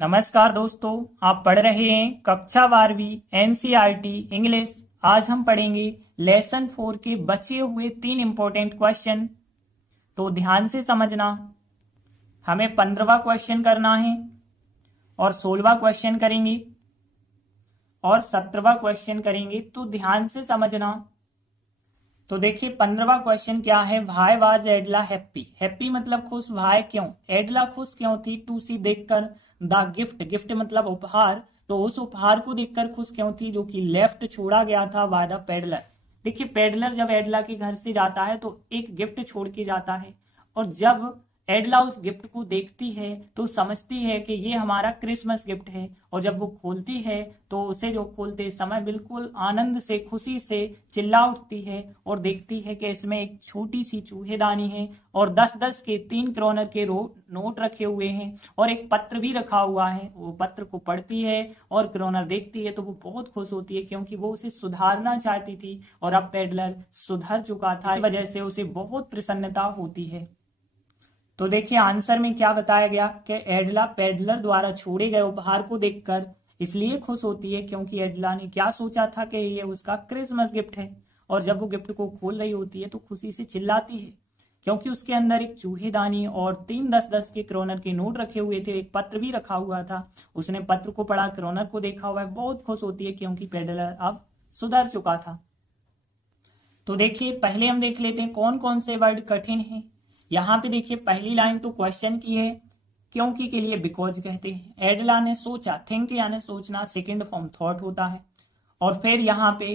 नमस्कार दोस्तों, आप पढ़ रहे हैं कक्षा 12वीं एनसीईआरटी इंग्लिश। आज हम पढ़ेंगे लेसन 4 के बचे हुए 3 इंपॉर्टेंट क्वेश्चन। तो ध्यान से समझना। हमें 15वां क्वेश्चन करना है और 16वां क्वेश्चन करेंगे और 17वां क्वेश्चन करेंगे। तो ध्यान से समझना। तो देखिए 15वां क्वेश्चन क्या है। Why was एडला happy. हैप्पी मतलब खुश। वाई क्यों। एडला खुश क्यों थी। टू सी देखकर। द गिफ्ट, गिफ्ट मतलब उपहार, तो उस उपहार को देखकर खुश क्यों थी जो कि लेफ्ट छोड़ा गया था बाय द पेडलर। देखिए पेडलर जब एडला के घर से जाता है तो एक गिफ्ट छोड़ के जाता है, और जब एडला उस गिफ्ट को देखती है तो समझती है कि ये हमारा क्रिसमस गिफ्ट है, और जब वो खोलती है तो उसे जो खोलते समय बिल्कुल आनंद से खुशी से चिल्ला उठती है और देखती है कि इसमें एक छोटी सी चूहेदानी है और 10-10 के 3 क्रोनर के नोट रखे हुए हैं और एक पत्र भी रखा हुआ है। वो पत्र को पढ़ती है और क्रोनर देखती है तो वो बहुत खुश होती है, क्योंकि वो उसे सुधारना चाहती थी और अब पेडलर सुधर चुका था। इस वजह से उसे बहुत प्रसन्नता होती है। तो देखिए आंसर में क्या बताया गया कि एडला पेडलर द्वारा छोड़े गए उपहार को देखकर इसलिए खुश होती है क्योंकि एडला ने क्या सोचा था कि ये उसका क्रिसमस गिफ्ट है, और जब वो गिफ्ट को खोल रही होती है तो खुशी से चिल्लाती है क्योंकि उसके अंदर एक चूहेदानी और 3 10-10 के क्रोनर के नोट रखे हुए थे। एक पत्र भी रखा हुआ था। उसने पत्र को पढ़ा, क्रोनर को देखा हुआ है, बहुत खुश होती है क्योंकि पेडलर अब सुधर चुका था। तो देखिए पहले हम देख लेते हैं कौन कौन से वर्ड कठिन है। यहां पे देखिए पहली लाइन तो क्वेश्चन की है, क्योंकि के लिए बिकॉज कहते हैं। एडला ने सोचा, थिंक यानी सोचना, सेकंड फॉर्म थॉट होता है। और फिर यहाँ पे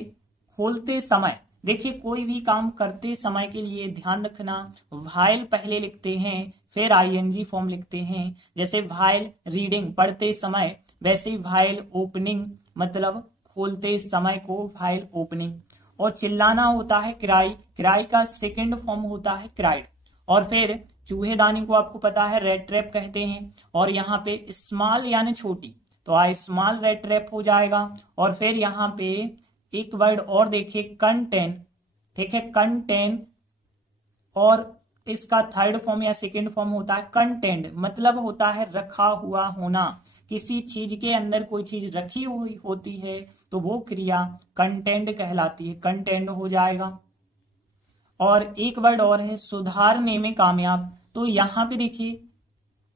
खोलते समय, देखिए कोई भी काम करते समय के लिए ध्यान रखना, व्हाइल पहले लिखते हैं फिर आईएनजी फॉर्म लिखते हैं। जैसे व्हाइल रीडिंग पढ़ते समय, वैसे ही व्हाइल ओपनिंग मतलब खोलते समय को व्हाइल ओपनिंग। और चिल्लाना होता है क्राई, क्राई का सेकंड फॉर्म होता है क्राइड। और फिर चूहेदानी को आपको पता है रेड ट्रैप कहते हैं। और यहाँ पे स्मॉल यानी छोटी, तो आ स्मॉल रेड ट्रैप हो जाएगा। और फिर यहाँ पे एक वर्ड और देखिए कंटेन, ठीक है, कंटेन, और इसका थर्ड फॉर्म या सेकंड फॉर्म होता है कंटेंट, मतलब होता है रखा हुआ होना। किसी चीज के अंदर कोई चीज रखी हुई होती है तो वो क्रिया कंटेंट कहलाती है, कंटेंट हो जाएगा। और एक वर्ड और है सुधारने में कामयाब। तो यहां पे देखिए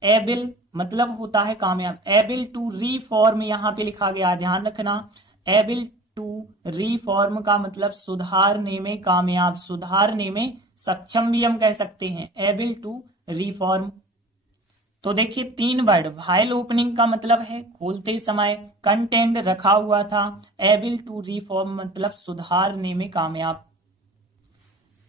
एबिल मतलब होता है कामयाब। एबिल टू रीफॉर्म यहां पे लिखा गया, ध्यान रखना। एबिल टू रीफॉर्म का मतलब सुधारने में कामयाब, सुधारने में सक्षम भी हम कह सकते हैं, एबिल टू रीफॉर्म। तो देखिए 3 वर्ड, व्हाइल ओपनिंग का मतलब है खोलते समय, कंटेंट रखा हुआ था, एबिल टू रीफॉर्म मतलब सुधारने में कामयाब।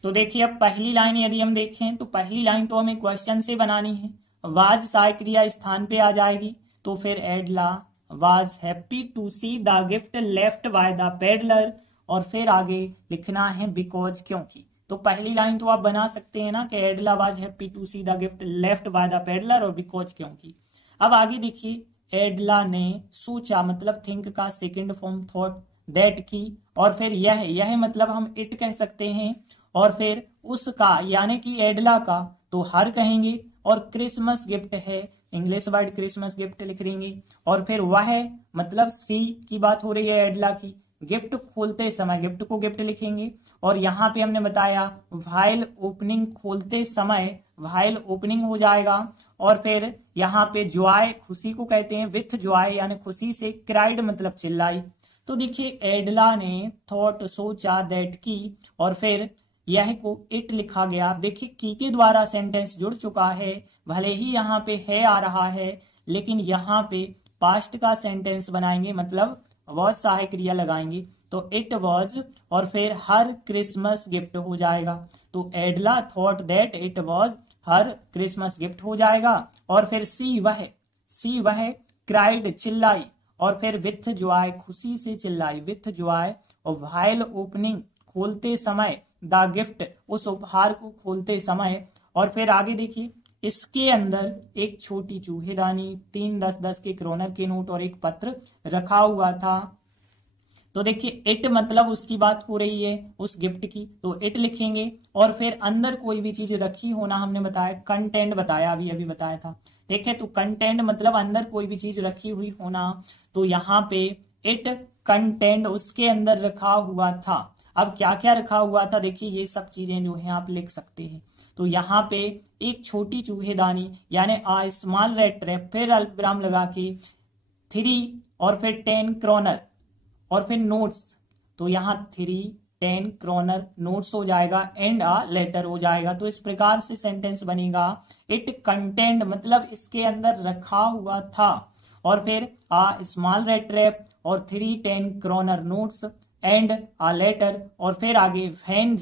तो देखिए अब पहली लाइन यदि हम देखें तो पहली लाइन तो हमें क्वेश्चन से बनानी है। वाज सहायक क्रिया स्थान पे आ जाएगी, तो फिर Edla was happy to see the gift left by the peddler, और फिर आगे लिखना है बिकॉज क्योंकि। तो पहली लाइन तो आप बना सकते हैं ना कि Edla was happy to see the gift left by the peddler और बिकॉज क्योंकि। अब आगे देखिए एडला ने सोचा मतलब थिंक का सेकंड फॉर्म थॉट, दैट की, और फिर यह मतलब हम इट कह सकते हैं। और फिर उसका यानी कि एडला का तो हर कहेंगे, और क्रिसमस गिफ्ट है, इंग्लिश वर्ड क्रिसमस गिफ्ट लिख देंगे। और फिर वह मतलब सी की बात हो रही है एडला की, गिफ्ट खोलते समय गिफ्ट को गिफ्ट लिखेंगे। और यहाँ पे हमने बताया व्हाइल ओपनिंग खोलते समय व्हाइल ओपनिंग हो जाएगा। और फिर यहाँ पे जॉय खुशी को कहते हैं, विथ जॉय यानी खुशी से, क्राइड मतलब चिल्लाई। तो देखिए एडला ने थॉट सोचा, दैट की, और फिर यह को इट लिखा गया। देखिए की के द्वारा सेंटेंस जुड़ चुका है, भले ही यहाँ पे है आ रहा है, लेकिन यहाँ पे पास्ट का सेंटेंस बनाएंगे मतलब वॉज सहायक क्रिया लगाएंगे, तो इट वॉज और फिर हर क्रिसमस गिफ्ट हो जाएगा। तो Edla thought that it was her Christmas gift हो जाएगा। और फिर सी वह क्राइड चिल्लाई, और फिर विथ जॉय खुशी से चिल्लाई, विथ जॉय। और व्हाइल ओपनिंग खोलते समय, द गिफ्ट उस उपहार को खोलते समय। और फिर आगे देखिए इसके अंदर एक छोटी चूहेदानी, 3 10-10 के क्रोनर के नोट और एक पत्र रखा हुआ था। तो देखिए इट मतलब उसकी बात हो रही है उस गिफ्ट की, तो इट लिखेंगे। और फिर अंदर कोई भी चीज रखी होना हमने बताया, कंटेंट बताया, अभी बताया था, ठीक है। तो कंटेंट मतलब अंदर कोई भी चीज रखी हुई होना, तो यहाँ पे इट कंटेंट उसके अंदर रखा हुआ था। अब क्या क्या रखा हुआ था, देखिए ये सब चीजें जो है आप लिख सकते हैं। तो यहाँ पे एक छोटी चूहेदानी यानी आ स्मॉल रेड ट्रैप, फिर अल्पविराम लगा के 3 और फिर 10 क्रोनर और फिर नोट्स। तो यहाँ 3 10 क्रोनर नोट्स हो जाएगा एंड आ लेटर हो जाएगा। तो इस प्रकार से सेंटेंस बनेगा, इट कंटेंट मतलब इसके अंदर रखा हुआ था, और फिर आ स्मॉल रेड ट्रैप और 3 10 kroner notes and a letter, और फिर आगे वैन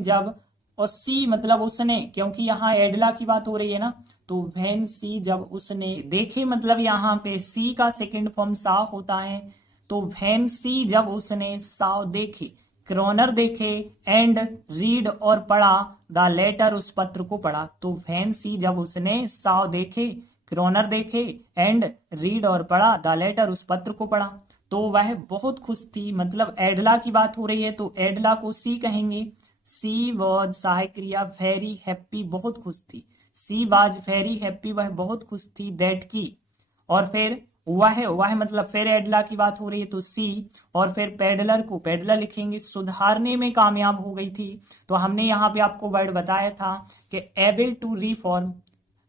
जब और सी मतलब उसने, क्योंकि यहाँ एडला की बात हो रही है ना, तो वैन सी जब उसने देखे, मतलब यहाँ पे सी का सेकंड फॉर्म सा होता है। तो वैन सी जब उसने साव देखे, क्रोनर देखे एंड रीड और पढ़ा द लेटर उस पत्र को पढ़ा। तो वैन सी जब उसने साव देखे, क्रोनर देखे एंड रीड और पढ़ा द लेटर उस पत्र को पढ़ा, तो वह बहुत खुश थी। मतलब एडला की बात हो रही है तो एडला को सी कहेंगे। सी वॉज सहायक क्रिया वेरी हैप्पी, बहुत खुश थी। सी वॉज वेरी हैप्पी, वह बहुत खुश थी। दैट की, और फिर वह मतलब फिर एडला की बात हो रही है तो सी, और फिर पेडलर को पेडलर लिखेंगे, सुधारने में कामयाब हो गई थी। तो हमने यहाँ पे आपको वर्ड बताया था कि एबल टू रिफॉर्म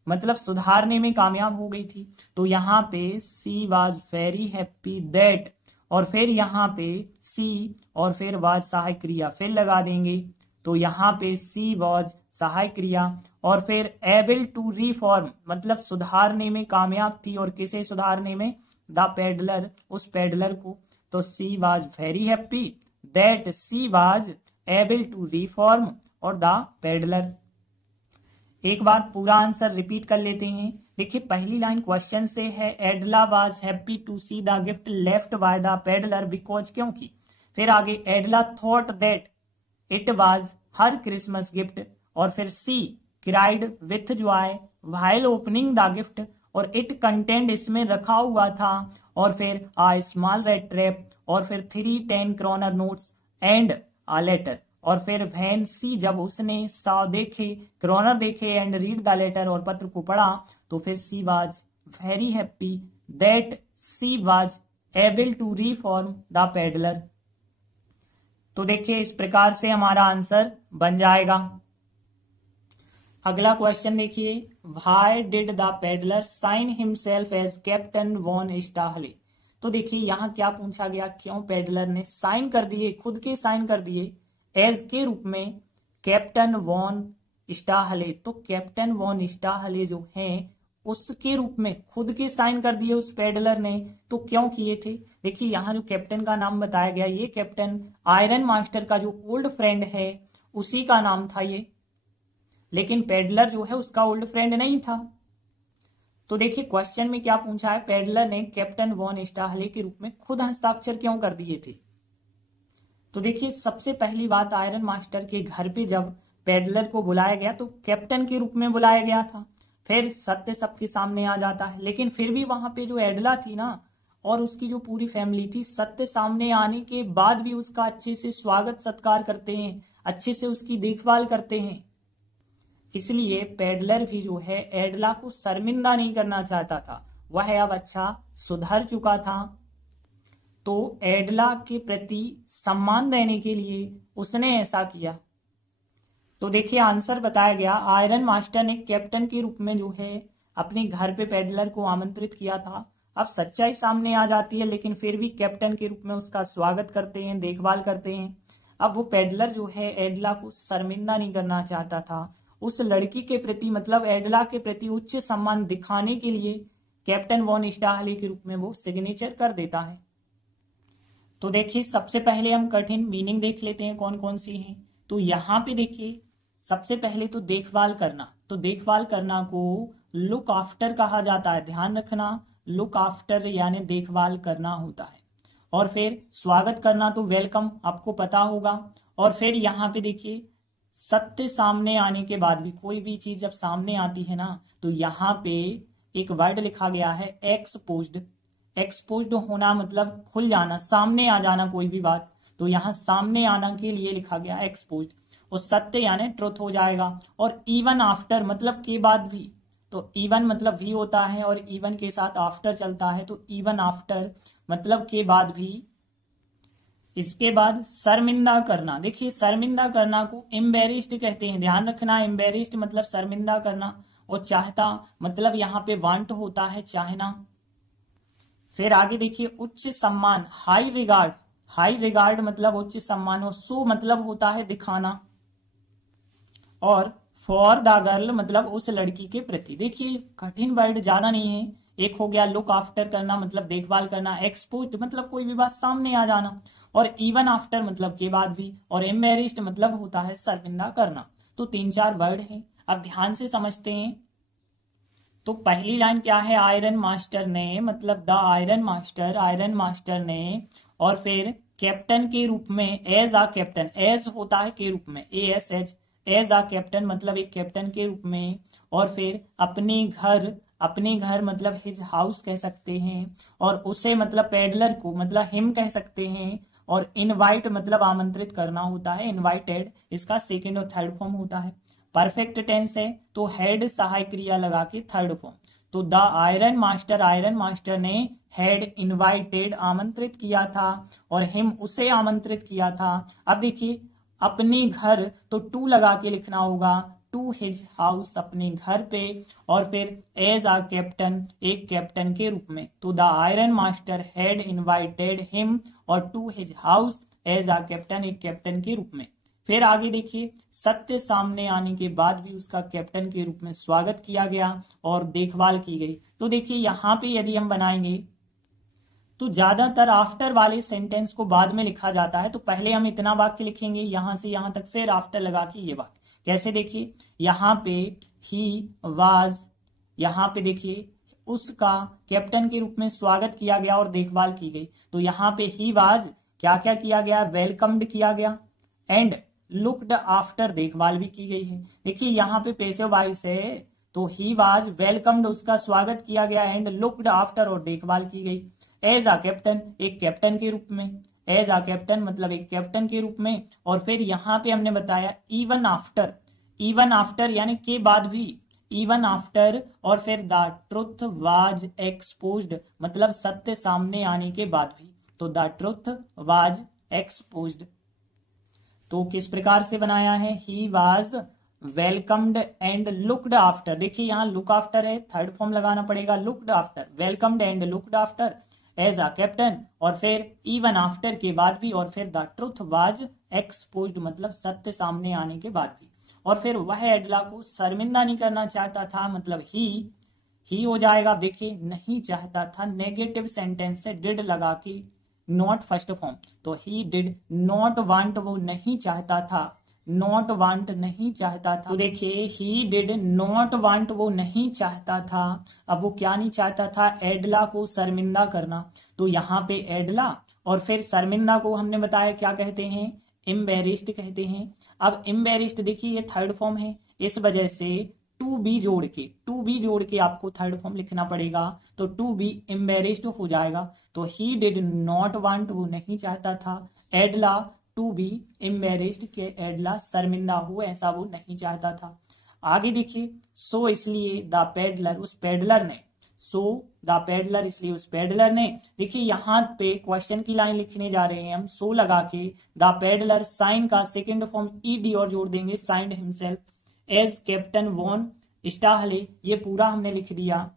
मतलब सुधारने में कामयाब हो गई थी। तो यहाँ पे सी वॉज वेरी हैप्पी दैट, और फिर यहाँ पे सी और फिर वॉज सहायक क्रिया फिर लगा देंगे। तो यहाँ पे सी वॉज सहायक क्रिया और फिर एबल टू रिफॉर्म मतलब सुधारने में कामयाब थी, और किसे सुधारने में, द पेडलर, उस पेडलर को। तो she was very happy that she was able to reform और द पेडलर। एक बार पूरा आंसर रिपीट कर लेते हैं। देखिए पहली लाइन क्वेश्चन से है, Edla was happy to see the gift left by the peddler because, क्योंकि। फिर आगे Edla thought that it was her Christmas gift, और फिर she cried with joy while opening the gift, और इट कंटेंट इसमें रखा हुआ था, और फिर आ स्मॉल रेड ट्रैप, और फिर 3 10 kroner notes and a letter, और फिर वैन सी जब उसने साव देखे, क्रोनर देखे एंड रीड द लेटर और पत्र को पढ़ा, तो फिर she was very happy that she was able to reform the peddler. तो देखिए इस प्रकार से हमारा आंसर बन जाएगा। अगला क्वेश्चन देखिए, why did the peddler sign himself as captain von Stahle. तो देखिए यहाँ क्या पूछा गया, क्यों पेडलर ने साइन कर दिए, खुद के साइन कर दिए एज के रूप में कैप्टन वॉन स्टाहले। तो कैप्टन वॉन स्टाहले जो है उसके रूप में खुद के साइन कर दिए उस पेडलर ने। तो क्यों किए थे, देखिए यहाँ जो कैप्टन का नाम बताया गया, ये कैप्टन आयरन मास्टर का जो ओल्ड फ्रेंड है उसी का नाम था ये, लेकिन पेडलर जो है उसका ओल्ड फ्रेंड नहीं था। तो देखिए क्वेश्चन में क्या पूछा है, पेडलर ने कैप्टन वॉन स्टाहले के रूप में खुद हस्ताक्षर क्यों कर दिए थे। तो देखिए सबसे पहली बात, आयरन मास्टर के घर पे जब पेडलर को बुलाया गया तो कैप्टन के रूप में बुलाया गया था, फिर सत्य सबके सामने आ जाता है, लेकिन फिर भी वहां पे जो एडला थी ना और उसकी जो पूरी फैमिली थी, सत्य सामने आने के बाद भी उसका अच्छे से स्वागत सत्कार करते हैं, अच्छे से उसकी देखभाल करते हैं। इसलिए पेडलर भी जो है एडला को शर्मिंदा नहीं करना चाहता था, वह अब अच्छा सुधर चुका था, तो एडला के प्रति सम्मान देने के लिए उसने ऐसा किया। तो देखिए आंसर बताया गया, आयरन मास्टर ने कैप्टन के रूप में जो है अपने घर पे पेडलर को आमंत्रित किया था। अब सच्चाई सामने आ जाती है, लेकिन फिर भी कैप्टन के रूप में उसका स्वागत करते हैं, देखभाल करते हैं। अब वो पेडलर जो है एडला को शर्मिंदा नहीं करना चाहता था, उस लड़की के प्रति मतलब एडला के प्रति उच्च सम्मान दिखाने के लिए कैप्टन वॉन स्टाहले के रूप में वो सिग्नेचर कर देता है। तो देखिए सबसे पहले हम कठिन मीनिंग देख लेते हैं कौन कौन सी हैं। तो यहाँ पे देखिए सबसे पहले तो देखभाल करना, तो देखभाल करना को लुक आफ्टर कहा जाता है, ध्यान रखना, लुक आफ्टर यानी देखभाल करना होता है। और फिर स्वागत करना तो वेलकम, आपको पता होगा। और फिर यहाँ पे देखिए सत्य सामने आने के बाद भी, कोई भी चीज जब सामने आती है ना, तो यहाँ पे एक वर्ड लिखा गया है एक्सपोज्ड। एक्सपोज्ड होना मतलब खुल जाना, सामने आ जाना कोई भी बात, तो यहाँ सामने आना के लिए लिखा गया एक्सपोज्ड, और सत्य यानी ट्रुथ हो जाएगा। और इवन आफ्टर मतलब के बाद भी, तो इवन मतलब भी होता है और इवन के साथ आफ्टर चलता है, तो इवन आफ्टर मतलब के बाद भी। इसके बाद शर्मिंदा करना, देखिए शर्मिंदा करना को एम्बेरिस्ड कहते हैं, ध्यान रखना। एम्बेरिस्ड मतलब शर्मिंदा करना, और चाहता मतलब यहाँ पे वांट होता है, चाहना। फिर आगे देखिए उच्च सम्मान, हाई रिगार्ड, हाई रिगार्ड मतलब उच्च सम्मान, और सो मतलब होता है दिखाना, और फॉर द गर्ल मतलब उस लड़की के प्रति। देखिए कठिन वर्ड ज्यादा नहीं है। एक हो गया लुक आफ्टर करना मतलब देखभाल करना, एक्सपोज मतलब कोई भी बात सामने आ जाना, और इवन आफ्टर मतलब के बाद भी, और एम्बेरिस्ड मतलब होता है शर्मिंदा करना। तो 3-4 वर्ड हैं, अब ध्यान से समझते हैं। तो पहली लाइन क्या है, आयरन मास्टर ने मतलब the iron master, iron master ने, और फिर कैप्टन के रूप में, एज आ कैप्टन, एज होता है के रूप में, ASH, एज आ कैप्टन मतलब एक कैप्टन के रूप में, और फिर अपने घर, अपने घर मतलब हिज हाउस कह सकते हैं, और उसे मतलब पेडलर को मतलब हिम कह सकते हैं, और इनवाइट मतलब आमंत्रित करना होता है, इनवाइटेड, इसका सेकंड और थर्ड फॉर्म होता है। परफेक्ट टेंस है तो हेड सहायक क्रिया लगा के थर्ड फॉर्म। तो the iron master, iron master ने हैड इनवाइटेड आमंत्रित किया था, और हिम उसे आमंत्रित किया था। अब देखिए अपने घर, तो टू लगा के लिखना होगा, टू हिज हाउस अपने घर पे, और फिर एज आ कैप्टन एक कैप्टन के रूप में। तो the iron master had invited him और to his house as a captain एक कैप्टन के रूप में। फिर आगे देखिए सत्य सामने आने के बाद भी उसका कैप्टन के रूप में स्वागत किया गया और देखभाल की गई। तो देखिए यहाँ पे यदि हम बनाएंगे तो ज्यादातर आफ्टर वाले सेंटेंस को बाद में लिखा जाता है, तो पहले हम इतना वाक्य लिखेंगे यहां से यहां तक, फिर आफ्टर लगा के ये वाक्य। कैसे देखिए यहाँ पे ही वाज, यहाँ पे देखिए उसका कैप्टन के रूप में स्वागत किया गया और देखभाल की गई। तो यहाँ पे ही वाज क्या क्या किया गया, वेलकम्ड किया गया, एंड लुक्ड आफ्टर देखभाल भी की गई है। देखिए यहाँ पे पैसिव वॉइस है, तो ही वाज वेलकम्ड उसका स्वागत किया गया, एंड लुक्ड आफ्टर और देखभाल की गई। एज आ कैप्टन एक कैप्टन के रूप में, एज आ कैप्टन मतलब एक कैप्टन के रूप में, और फिर यहाँ पे हमने बताया इवन आफ्टर, इवन आफ्टर यानी के बाद भी, इवन आफ्टर, और फिर द ट्रुथ वाज एक्सपोज्ड मतलब सत्य सामने आने के बाद भी। तो द ट्रुथ वाज एक्सपोज्ड। तो किस प्रकार से बनाया है, he was welcomed and looked after. देखिए यहाँ लुक आफ्टर है, थर्ड फॉर्म लगाना पड़ेगा, looked after, welcomed and looked after as a captain, और फिर इवन आफ्टर के बाद भी, और फिर द ट्रुथ वाज एक्सपोज्ड मतलब सत्य सामने आने के बाद भी। और फिर वह एडला को शर्मिंदा नहीं करना चाहता था मतलब ही हो जाएगा। देखिए नहीं चाहता था, नेगेटिव सेंटेंस से डिड लगा के, नॉट फर्स्ट फॉर्म, तो ही डिड नॉट वांट वो नहीं चाहता था, नॉट वांट नहीं चाहता था। तो देखिए ही डिड नॉट वांट वो नहीं चाहता था। अब वो क्या नहीं चाहता था, एडला को शर्मिंदा करना। तो यहाँ पे एडला और फिर शर्मिंदा को हमने बताया क्या कहते हैं, एम्बेरिस्ड कहते हैं। अब एम्बेरिस्ड देखिए ये थर्ड फॉर्म है, इस वजह से टू बी जोड़ के आपको थर्ड फॉर्म लिखना पड़ेगा, तो टू बी एम्बेरिस्ड हो जाएगा। तो ही डिड नॉट वांट वो नहीं चाहता था, एडला टू बी एम्बेरिस्ड के एडला शर्मिंदा हो ऐसा वो नहीं चाहता था। आगे देखिए सो इसलिए द पेडलर उस पेडलर ने, सो द पेडलर इसलिए उस पेडलर ने। देखिए यहाँ पे क्वेश्चन की लाइन लिखने जा रहे हैं हम, सो लगा के द पेडलर साइन का सेकेंड फॉर्म ईडी और जोड़ देंगे, signed himself as captain von Stahle. ये पूरा हमने लिख दिया,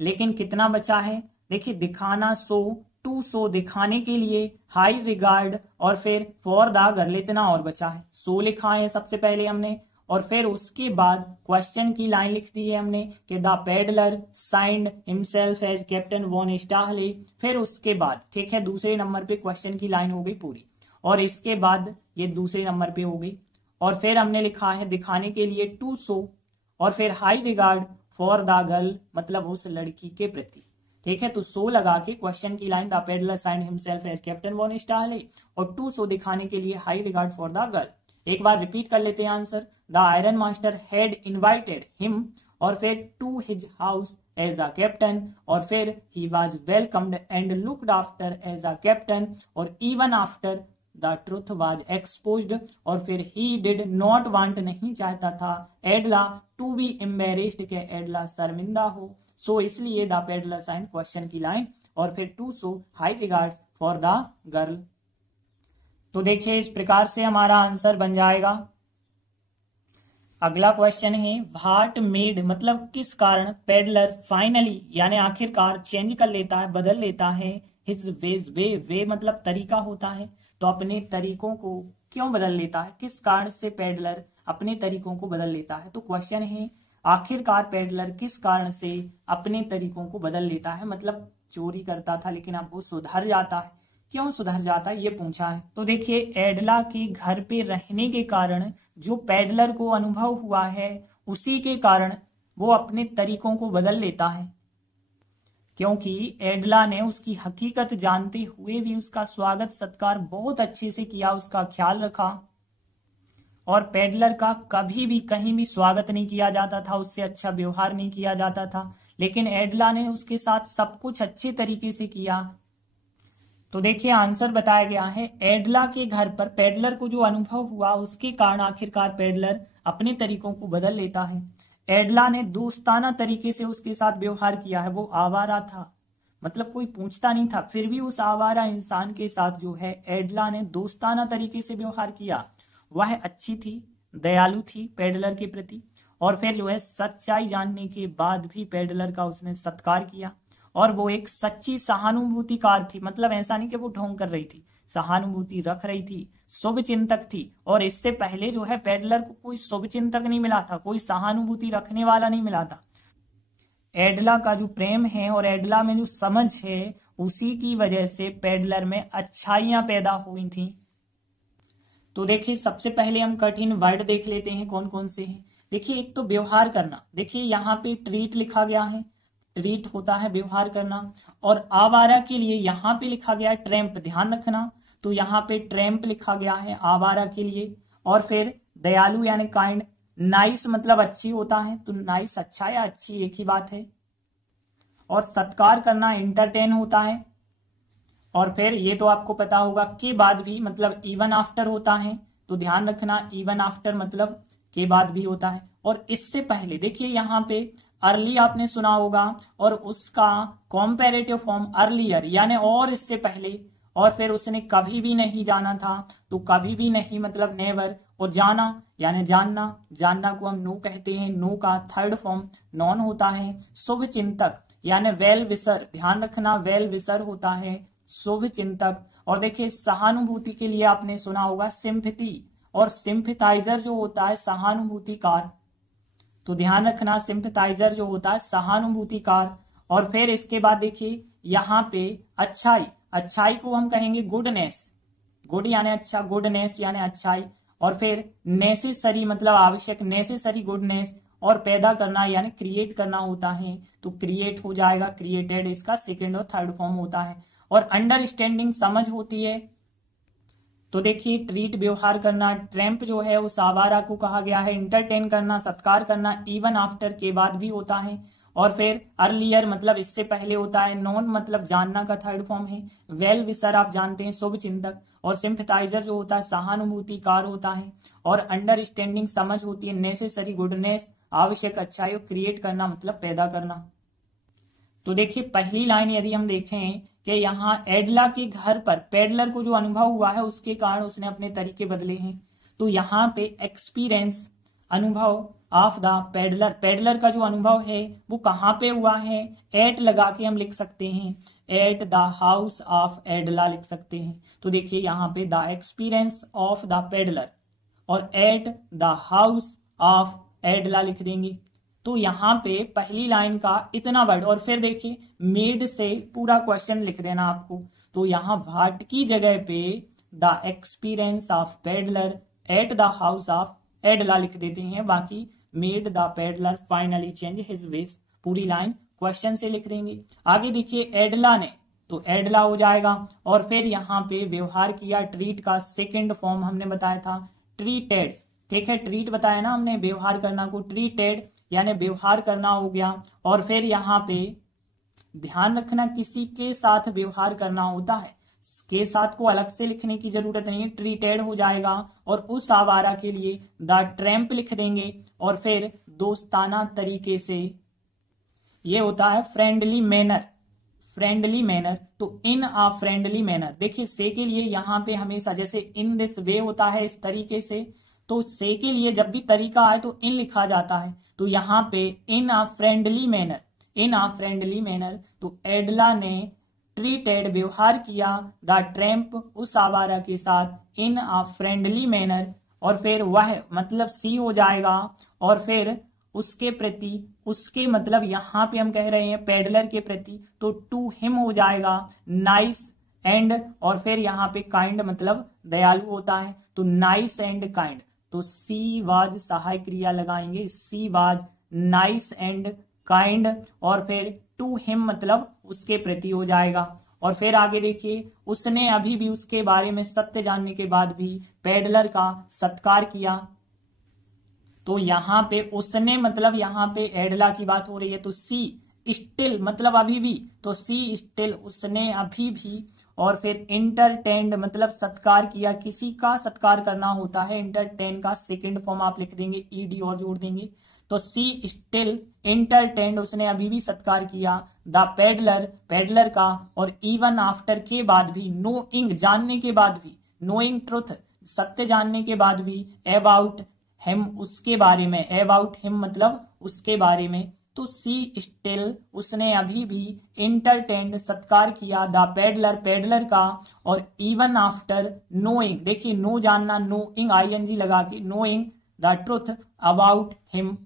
लेकिन कितना बचा है, देखिए दिखाना सो, टू सो दिखाने के लिए, हाई रिगार्ड और फिर फॉर द गर्ल, इतना और बचा है। सो लिखा है सबसे पहले हमने, और फिर उसके बाद क्वेश्चन की लाइन लिख दी है हमने कि the peddler signed himself as captain von Stahle. फिर उसके बाद ठीक है दूसरे नंबर पे क्वेश्चन की लाइन हो गई पूरी, और इसके बाद ये दूसरे नंबर पे हो गई। और फिर हमने लिखा है दिखाने के लिए टू सो, और फिर high regard for the girl मतलब उस लड़की के प्रति। ठीक है, तो सो लगा के क्वेश्चन की line the peddler signed himself as captain von Stahle, और टू सो दिखाने के लिए high regard for the girl. एक बार रिपीट कर लेते हैं answer, the iron master had invited him, और फिर to his house as a captain, और फिर he was welcomed and looked after as a captain, और even after the truth was exposed, और फिर ही डिड नॉट वांट, नहीं चाहता था, एडला टू बी एम्बेरेस्ड, के एडला शर्मिंदा हो, सो इसलिए द पेडलर साइन क्वेश्चन की लाइन, और फिर to show high regards for the girl. तो देखिए इस प्रकार से हमारा आंसर बन जाएगा। अगला क्वेश्चन है व्हाट मेड, मतलब किस कारण पेडलर फाइनली यानी आखिरकार चेंज कर लेता है, बदल लेता है, हिज वेज, वे मतलब तरीका होता है, तो अपने तरीकों को क्यों बदल लेता है, किस कारण से पेडलर अपने तरीकों को बदल लेता है। तो क्वेश्चन है आखिरकार पेडलर किस कारण से अपने तरीकों को बदल लेता है, मतलब चोरी करता था लेकिन अब वो सुधर जाता है, क्यों सुधर जाता है ये पूछा है। तो देखिए एडला के घर पे रहने के कारण जो पेडलर को अनुभव हुआ है उसी के कारण वो अपने तरीकों को बदल लेता है, क्योंकि एडला ने उसकी हकीकत जानते हुए भी उसका स्वागत सत्कार बहुत अच्छे से किया, उसका ख्याल रखा, और पेडलर का कभी भी कहीं भी स्वागत नहीं किया जाता था, उससे अच्छा व्यवहार नहीं किया जाता था, लेकिन एडला ने उसके साथ सब कुछ अच्छे तरीके से किया। तो देखिए आंसर बताया गया है एडला के घर पर पेडलर को जो अनुभव हुआ उसके कारण आखिरकार पेडलर अपने तरीकों को बदल लेता है। एडला ने दोस्ताना तरीके से उसके साथ व्यवहार किया है, वो आवारा था, मतलब कोई पूछता नहीं था, फिर भी उस आवारा इंसान के साथ जो है एडला ने दोस्ताना तरीके से व्यवहार किया। वह अच्छी थी, दयालु थी पेडलर के प्रति, और फिर जो है सच्चाई जानने के बाद भी पेडलर का उसने सत्कार किया, और वो एक सच्ची सहानुभूतिकार थी, मतलब ऐसा नहीं कि वो ढोंग कर रही थी, सहानुभूति रख रही थी, शुभ चिंतक थी, और इससे पहले जो है पेडलर को कोई शुभ चिंतक नहीं मिला था, कोई सहानुभूति रखने वाला नहीं मिला था। एडला का जो प्रेम है और एडला में जो समझ है उसी की वजह से पेडलर में अच्छाइयां पैदा हुई थी। तो देखिए सबसे पहले हम कठिन वर्ड देख लेते हैं कौन कौन से हैं। देखिए एक तो व्यवहार करना, देखिए यहाँ पे ट्रीट लिखा गया है, ट्रीट होता है व्यवहार करना, और आवारा के लिए यहाँ पे लिखा गया है ट्रैम्प, ध्यान रखना, तो यहाँ पे ट्रैम्प लिखा गया है आवारा के लिए। और फिर दयालु यानी काइंड, नाइस मतलब अच्छी होता है, तो नाइस अच्छा या अच्छी एक ही बात है, और सत्कार करना एंटरटेन होता है, और फिर ये तो आपको पता होगा के बाद भी मतलब इवन आफ्टर होता है, तो ध्यान रखना इवन आफ्टर मतलब के बाद भी होता है। और इससे पहले देखिए यहाँ पे अर्ली आपने सुना होगा, और उसका कॉम्पेरेटिव फॉर्म अर्लियर यानी और इससे पहले, और फिर उसने कभी भी नहीं जाना था, तो कभी भी नहीं मतलब नेवर, और जाना यानी जानना, जानना को हम नो कहते हैं, नो का थर्ड फॉर्म नॉन होता है। शुभ चिंतक यानी वेल विशर, ध्यान रखना वेल विशर होता है शुभ चिंतक। और देखिए सहानुभूति के लिए आपने सुना होगा सिंपैथी, और सिंपैथाइजर जो होता है सहानुभूतिकार, तो ध्यान रखना सिंपैथाइजर जो होता है सहानुभूतिकार। और फिर इसके बाद देखिए यहाँ पे अच्छाई, अच्छाई को हम कहेंगे गुडनेस, गुड यानी अच्छा, गुडनेस यानी अच्छाई, और फिर नेसेसरी मतलब आवश्यक, नेसेसरी गुडनेस, और पैदा करना यानी क्रिएट करना होता है, तो क्रिएट हो जाएगा क्रिएटेड, इसका सेकेंड और थर्ड फॉर्म होता है। और अंडरस्टैंडिंग समझ होती है, तो देखिए ट्रीट व्यवहार करना, ट्रैम्प जो है उस आवारा को कहा गया है, इंटरटेन करना सत्कार करना इवन आफ्टर के बाद भी होता है, और फिर अर्लियर मतलब इससे पहले होता है, नॉन मतलब जानना का थर्ड फॉर्म है, वेल विशर आप जानते हैं शुभ चिंतक, और सिंपैथाइजर जो होता है सहानुभूतिकार होता है, और अंडरस्टैंडिंग समझ होती है, नेसेसरी गुडनेस आवश्यक अच्छाई, क्रिएट करना मतलब पैदा करना। तो देखिए पहली लाइन यदि हम देखें कि यहाँ एडला के घर पर पेडलर को जो अनुभव हुआ है उसके कारण उसने अपने तरीके बदले हैं, तो यहाँ पे एक्सपीरियंस अनुभव ऑफ द पेडलर, पेडलर का जो अनुभव है वो कहाँ पे हुआ है, एट लगा के हम लिख सकते हैं, eight the house of Edla लिख सकते हैं। तो देखिए यहाँ पे the experience of the peddler और eight the house of Edla लिख देंगे। तो यहाँ पे पहली लाइन का इतना वर्ड, और फिर देखिए मेड से पूरा क्वेश्चन लिख देना आपको, तो यहाँ व्हाट की जगह पे the experience of peddler at the house of Edla लिख देते हैं, बाकी made the peddler finally change his ways, पूरी लाइन क्वेश्चन से लिख देंगे। आगे देखिए एडला ने, तो एडला हो जाएगा, और फिर यहाँ पे व्यवहार किया, ट्रीट का सेकेंड फॉर्म हमने बताया था ट्रीटेड, ठीक है, ट्रीट बताया ना हमने व्यवहार करना को, ट्रीटेड यानी व्यवहार करना हो गया। और फिर यहाँ पे ध्यान रखना किसी के साथ व्यवहार करना होता है, के साथ को अलग से लिखने की जरूरत नहीं है, ट्रीटेड हो जाएगा। और उस आवारा के लिए द ट्रैम्प लिख देंगे और फिर दोस्ताना तरीके से, ये होता है फ्रेंडली मैनर, फ्रेंडली मैनर। तो इन अ फ्रेंडली मैनर, देखिए से के लिए यहां पे हमेशा जैसे इन दिस वे होता है इस तरीके से, तो से के लिए जब भी तरीका आए तो इन लिखा जाता है। तो यहाँ पे in a friendly manner, in a friendly manner, तो एडला ने ट्रीटेड व्यवहार किया द ट्रैम्प उस आवारा के साथ इन अ फ्रेंडली मैनर, और फिर वह मतलब सी हो जाएगा, और फिर उसके प्रति, उसके मतलब यहां पे हम कह रहे हैं पेडलर के प्रति, तो टू हिम हो जाएगा नाइस एंड, और फिर यहाँ पे काइंड मतलब दयालु होता है, तो नाइस एंड काइंड। तो सी वाज सहायक क्रिया लगाएंगे, सी वाज नाइस एंड काइंड, और फिर टू हिम मतलब उसके प्रति हो जाएगा। और फिर आगे देखिए, उसने अभी भी उसके बारे में सत्य जानने के बाद भी पेडलर का सत्कार किया। तो यहाँ पे उसने मतलब यहाँ पे एडला की बात हो रही है, तो सी स्टिल मतलब अभी भी, तो सी स्टिल उसने अभी भी, और फिर इंटरटेन्ड मतलब सत्कार किया, किसी का सत्कार करना होता है, इंटरटेन का सेकंड फॉर्म आप लिख देंगे, ईडी और जोड़ देंगे। तो सी स्टिल इंटरटेन्ड उसने अभी भी सत्कार किया द पेडलर, पेडलर का, और इवन आफ्टर के बाद भी, नोइंग जानने के बाद भी, नोइंग ट्रुथ सत्य जानने के बाद भी, अबाउट हिम उसके बारे में, अबाउट हिम मतलब उसके बारे में, तो सी स्टिल उसने अभी भी इंटरटेन्ड सत्कार किया द पेडलर, पेडलर का, और इवन आफ्टर नोइंग, देखिए नो जानना, नोइंग आईएनजी लगा के, knowing the truth about him.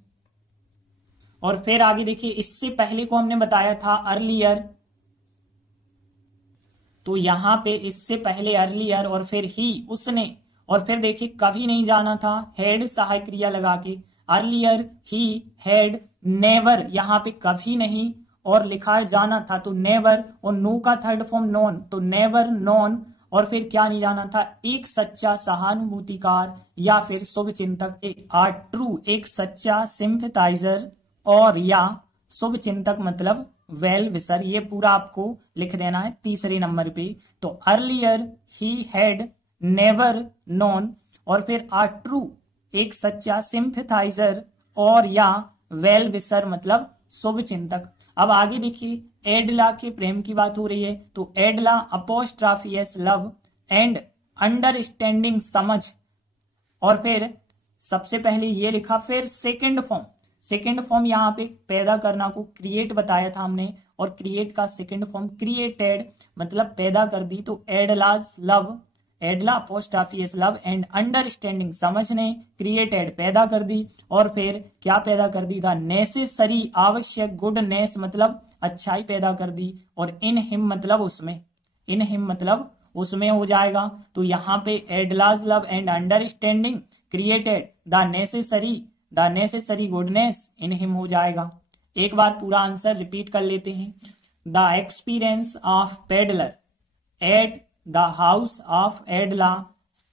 और फिर आगे देखिए, इससे पहले को हमने बताया था अर्लियर, तो यहां पे इससे पहले अर्लियर और फिर ही उसने, और फिर देखिए कभी नहीं जाना था, हैड सहायक क्रिया लगा के, अर्लियर ही हैड नेवर, यहाँ पे कभी नहीं और लिखा है जाना था, तो नेवर, और नो का थर्ड फॉर्म नॉन, तो नेवर नॉन, और फिर क्या नहीं जाना था, एक सच्चा सहानुभूतिकार या फिर शुभ चिंतक, आर ट्रू एक सच्चा सिंपैथाइजर, और या शुभ चिंतक मतलब वेल विशर, ये पूरा आपको लिख देना है तीसरे नंबर पे। तो earlier he had never known, और फिर आर ट्रू एक सच्चा सिंपैथाइजर, और या वेल विशर मतलब शुभ चिंतक। अब आगे देखिए, एडला के प्रेम की बात हो रही है, तो Edla apostrophe S love and understanding समझ, और फिर सबसे पहले ये लिखा, फिर सेकंड फॉर्म, सेकंड फॉर्म यहाँ पे पैदा करना को क्रिएट बताया था हमने, और क्रिएट का सेकंड फॉर्म क्रिएटेड मतलब पैदा कर दी, तो Edla's love, Edla apostrophe S love and understanding समझ ने क्रिएटेड पैदा कर दी, और फिर क्या पैदा कर दी, द नेसेसरी आवश्यक, गुडनेस मतलब अच्छाई पैदा कर दी, और इन हिम मतलब उसमें, इन हिम मतलब उसमें हो जाएगा। तो यहाँ पे Edla's love and understanding created the necessary goodness in him हो जाएगा। एक बार पूरा आंसर रिपीट कर लेते हैं, the experience of peddler at the house of Edla,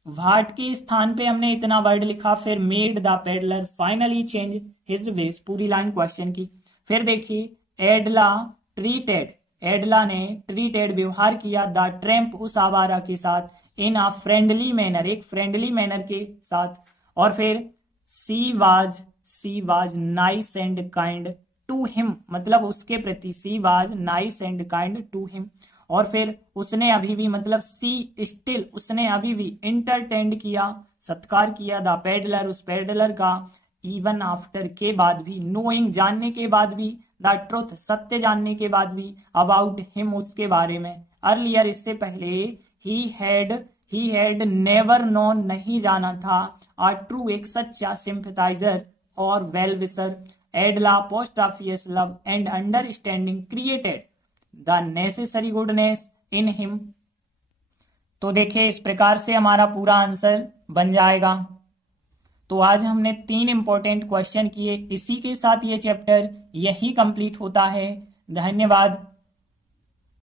what के स्थान पे हमने इतना वर्ड लिखा, फिर made the peddler finally change his ways, पूरी लाइन क्वेश्चन की। फिर देखिए एडला ट्रीटेड, एडला ने ट्रीटेड व्यवहार किया द ट्रैम्प उस आवारा के साथ, इन अ फ्रेंडली मैनर एक फ्रेंडली मैनर के साथ, और फिर she was nice and kind to him मतलब उसके प्रति, she was nice and kind to him, और फिर उसने अभी भी मतलब सी स्टिल उसने अभी भी इंटरटेंड किया सत्कार किया द पेडलर उस पेडलर का, इवन आफ्टर के बाद भी, नोइंग जानने के बाद भी, द ट्रुथ सत्य जानने के बाद भी, अबाउट हिम उसके बारे में, अर्लियर इससे पहले, ही हैड नेवर नोन नहीं जाना था, आर ट्रू एक सच्चा सिंपैथाइजर और well wisher, एडला apostrophe love and understanding created the necessary goodness in him. तो देखिए इस प्रकार से हमारा पूरा आंसर बन जाएगा। तो आज हमने 3 इंपॉर्टेंट क्वेश्चन किए, इसी के साथ ये चैप्टर यही कंप्लीट होता है। धन्यवाद।